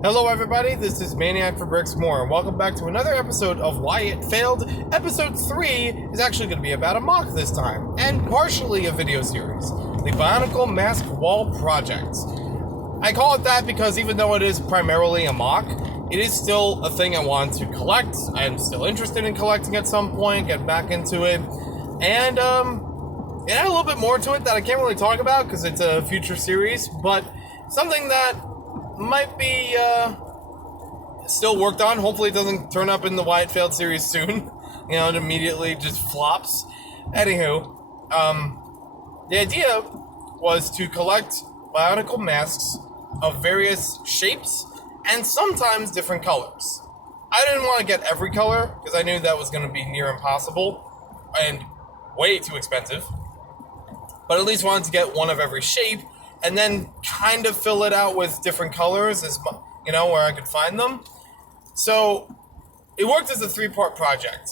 Hello everybody, this is Maniac for Bricks More, and welcome back to another episode of Why It Failed. Episode 3 is actually going to be about a mock this time, and partially a video series. The Bionicle Mask Wall Project. I call it that because even though it is primarily a mock, it is still a thing I want to collect. I am still interested in collecting at some point, get back into it, and it had a little bit more to it that I can't really talk about because it's a future series, but something that might be still worked on. Hopefully it doesn't turn up in the Why It Failed series soon. It immediately just flops. Anywho, the idea was to collect Bionicle masks of various shapes and sometimes different colors. I didn't want to get every color because I knew that was going to be near impossible and way too expensive. But at least wanted to get one of every shape and then kind of fill it out with different colors, as where I could find them. So it worked as a 3-part project.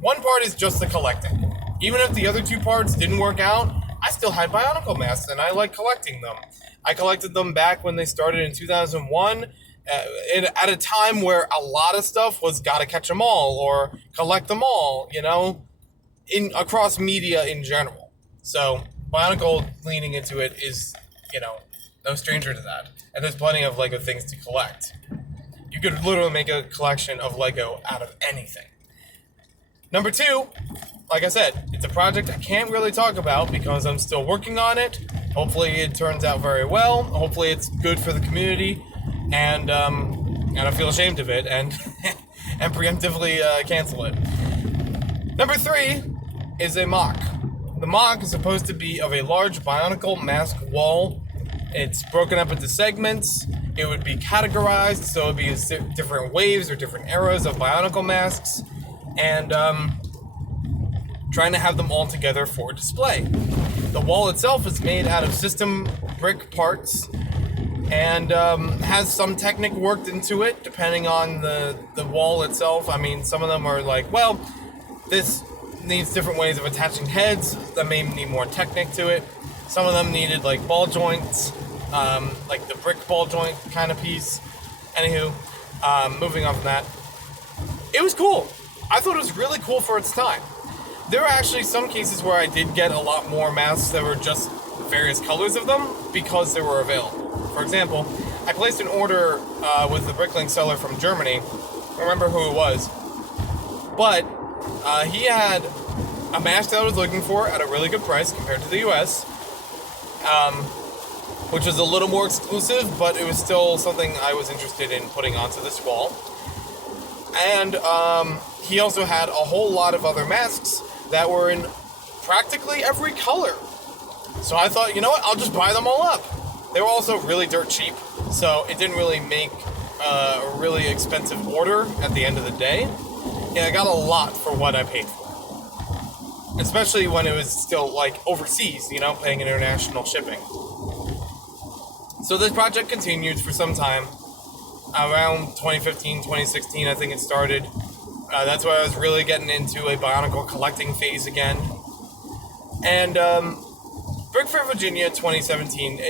One part is just the collecting. Even if the other 2 parts didn't work out, I still had Bionicle masks, and I like collecting them. I collected them back when they started in 2001, at a time where a lot of stuff was gotta catch them all, or collect them all, across media in general. So Bionicle leaning into it is no stranger to that. And there's plenty of LEGO things to collect. You could literally make a collection of LEGO out of anything. Number 2, like I said, it's a project I can't really talk about because I'm still working on it. Hopefully it turns out very well. Hopefully it's good for the community. And I feel ashamed of it and, and preemptively cancel it. Number 3 is a mock. The mock is supposed to be of a large Bionicle mask wall. It's broken up into segments. It would be categorized, so it would be different waves or different eras of Bionicle masks, and trying to have them all together for display. The wall itself is made out of system brick parts and has some technique worked into it, depending on the wall itself. I mean, some of them are like, well, this needs different ways of attaching heads that may need more technique to it. Some of them needed like ball joints, like the brick ball joint kind of piece. Anywho, moving on from that, it was cool. I thought it was really cool for its time. There were actually some cases where I did get a lot more masks that were just various colors of them because they were available. For example, I placed an order with the Bricklink seller from Germany. I don't remember who it was, but he had a mask that I was looking for at a really good price compared to the US, which was a little more exclusive, but it was still something I was interested in putting onto this wall. And he also had a whole lot of other masks that were in practically every color. So I thought, you know what, I'll just buy them all up. They were also really dirt cheap, so it didn't really make a really expensive order at the end of the day. Yeah, I got a lot for what I paid for. Especially when it was still, like, overseas, paying international shipping. So this project continued for some time. Around 2015, 2016, I think it started. That's where I was really getting into a Bionicle collecting phase again. And Brick Fair Virginia 2017,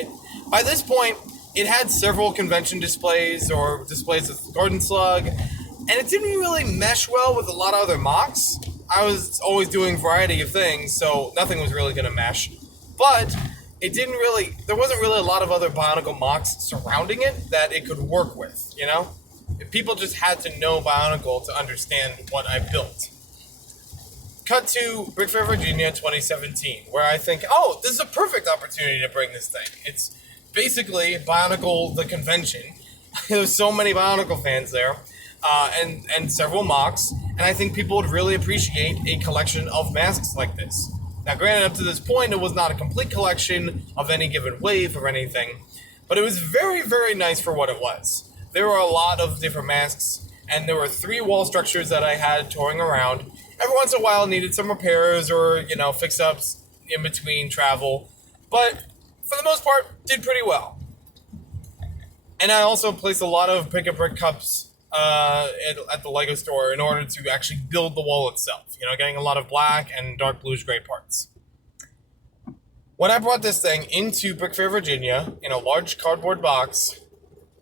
by this point, it had several convention displays or displays with Garden Slug, and it didn't really mesh well with a lot of other mocks. I was always doing a variety of things, so nothing was really going to mesh. But there wasn't really a lot of other Bionicle mocks surrounding it that it could work with, People just had to know Bionicle to understand what I built. Cut to Brick Fair Virginia 2017, where I think, oh, this is a perfect opportunity to bring this thing. It's basically Bionicle the convention. There's so many Bionicle fans there, and several mocks, and I think people would really appreciate a collection of masks like this. Now, granted, up to this point, it was not a complete collection of any given wave or anything, but it was very, very nice for what it was. There were a lot of different masks, and there were 3 wall structures that I had touring around. Every once in a while, needed some repairs or, fix-ups in between travel, but for the most part, did pretty well. And I also placed a lot of pick-a-brick cups at the LEGO store in order to actually build the wall itself. Getting a lot of black and dark bluish gray parts. When I brought this thing into Brick Fair, Virginia, in a large cardboard box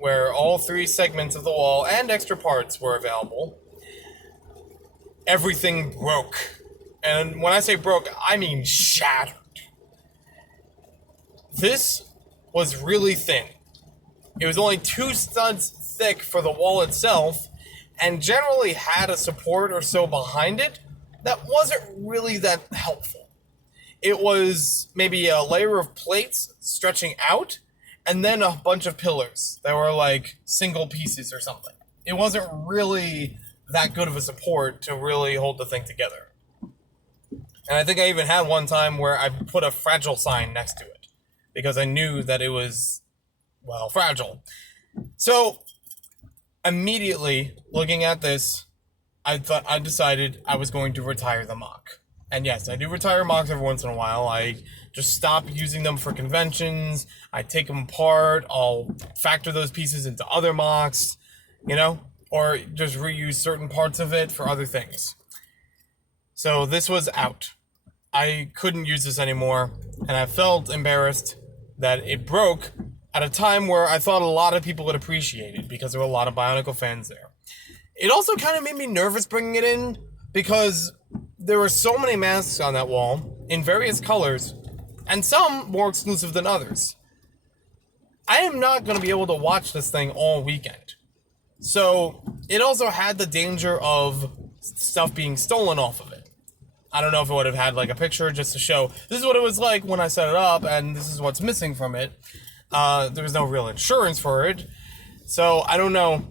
where all 3 segments of the wall and extra parts were available, everything broke. And when I say broke, I mean shattered. This was really thin. It was only 2 studs thick for the wall itself, and generally had a support or so behind it that wasn't really that helpful. It was maybe a layer of plates stretching out, and then a bunch of pillars that were like single pieces or something. It wasn't really that good of a support to really hold the thing together. And I think I even had one time where I put a fragile sign next to it, because I knew that it was, well, fragile. So, immediately, looking at this, I decided I was going to retire the mock. And yes, I do retire mocks every once in a while. I just stop using them for conventions. I take them apart. I'll factor those pieces into other mocks, or just reuse certain parts of it for other things. So this was out. I couldn't use this anymore, and I felt embarrassed that it broke at a time where I thought a lot of people would appreciate it, because there were a lot of Bionicle fans there. It also kind of made me nervous bringing it in, because there were so many masks on that wall, in various colors, and some more exclusive than others. I am not going to be able to watch this thing all weekend. So, it also had the danger of stuff being stolen off of it. I don't know if it would have had like a picture just to show, this is what it was like when I set it up, and this is what's missing from it. There was no real insurance for it, so I don't know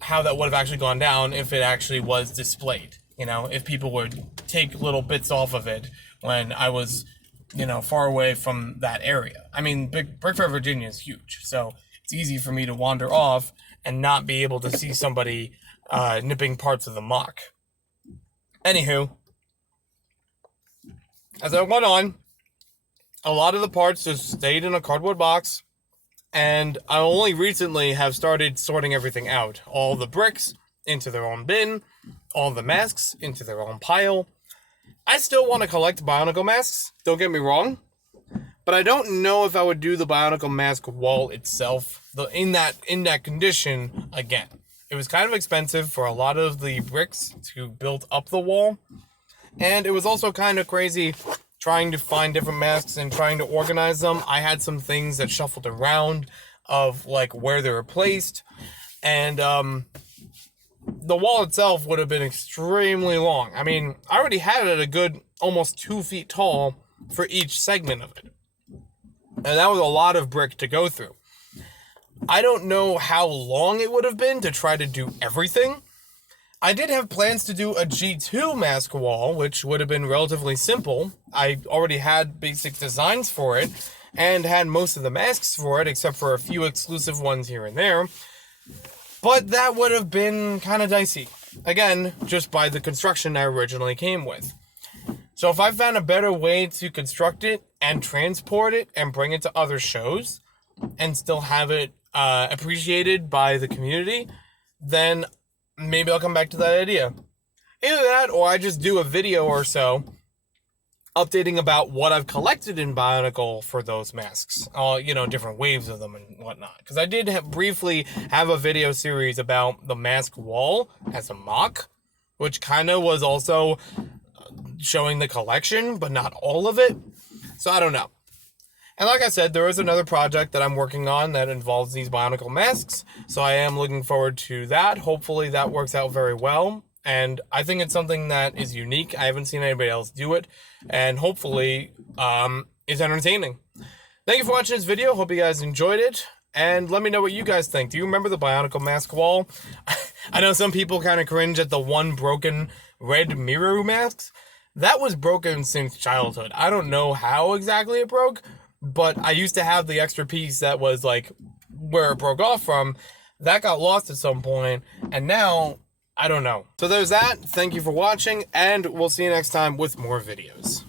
how that would have actually gone down if it actually was displayed. If people would take little bits off of it when I was, far away from that area. I mean, Brick Fair, Virginia is huge, so it's easy for me to wander off and not be able to see somebody nipping parts of the mock. Anywho, as I went on, a lot of the parts just stayed in a cardboard box, and I only recently have started sorting everything out. All the bricks into their own bin, all the masks into their own pile. I still want to collect Bionicle masks, don't get me wrong, but I don't know if I would do the Bionicle mask wall itself in that condition again. It was kind of expensive for a lot of the bricks to build up the wall, and it was also kind of crazy trying to find different masks and trying to organize them. I had some things that shuffled around of like where they were placed, and the wall itself would have been extremely long. I mean, I already had it a good almost 2 feet tall for each segment of it, and that was a lot of brick to go through. I don't know how long it would have been to try to do everything. I did have plans to do a G2 mask wall, which would have been relatively simple. I already had basic designs for it, and had most of the masks for it, except for a few exclusive ones here and there. But that would have been kind of dicey. Again, just by the construction I originally came with. So if I found a better way to construct it, and transport it, and bring it to other shows, and still have it appreciated by the community, then maybe I'll come back to that idea. Either that, or I just do a video or so updating about what I've collected in Bionicle for those masks. Different waves of them and whatnot. Because I did briefly have a video series about the mask wall as a mock, which kind of was also showing the collection, but not all of it. So I don't know. And like I said, there is another project that I'm working on that involves these Bionicle masks, so I am looking forward to that. Hopefully that works out very well, and I think it's something that is unique. I haven't seen anybody else do it, and hopefully is entertaining. Thank you for watching this video. Hope you guys enjoyed it, and let me know what you guys think. Do you remember the Bionicle mask wall? I know some people kind of cringe at the one broken red Miru masks. That was broken since childhood. I don't know how exactly it broke, but I used to have the extra piece that was like where it broke off from. That got lost at some point, and now I don't know. So there's that. Thank you for watching, and we'll see you next time with more videos.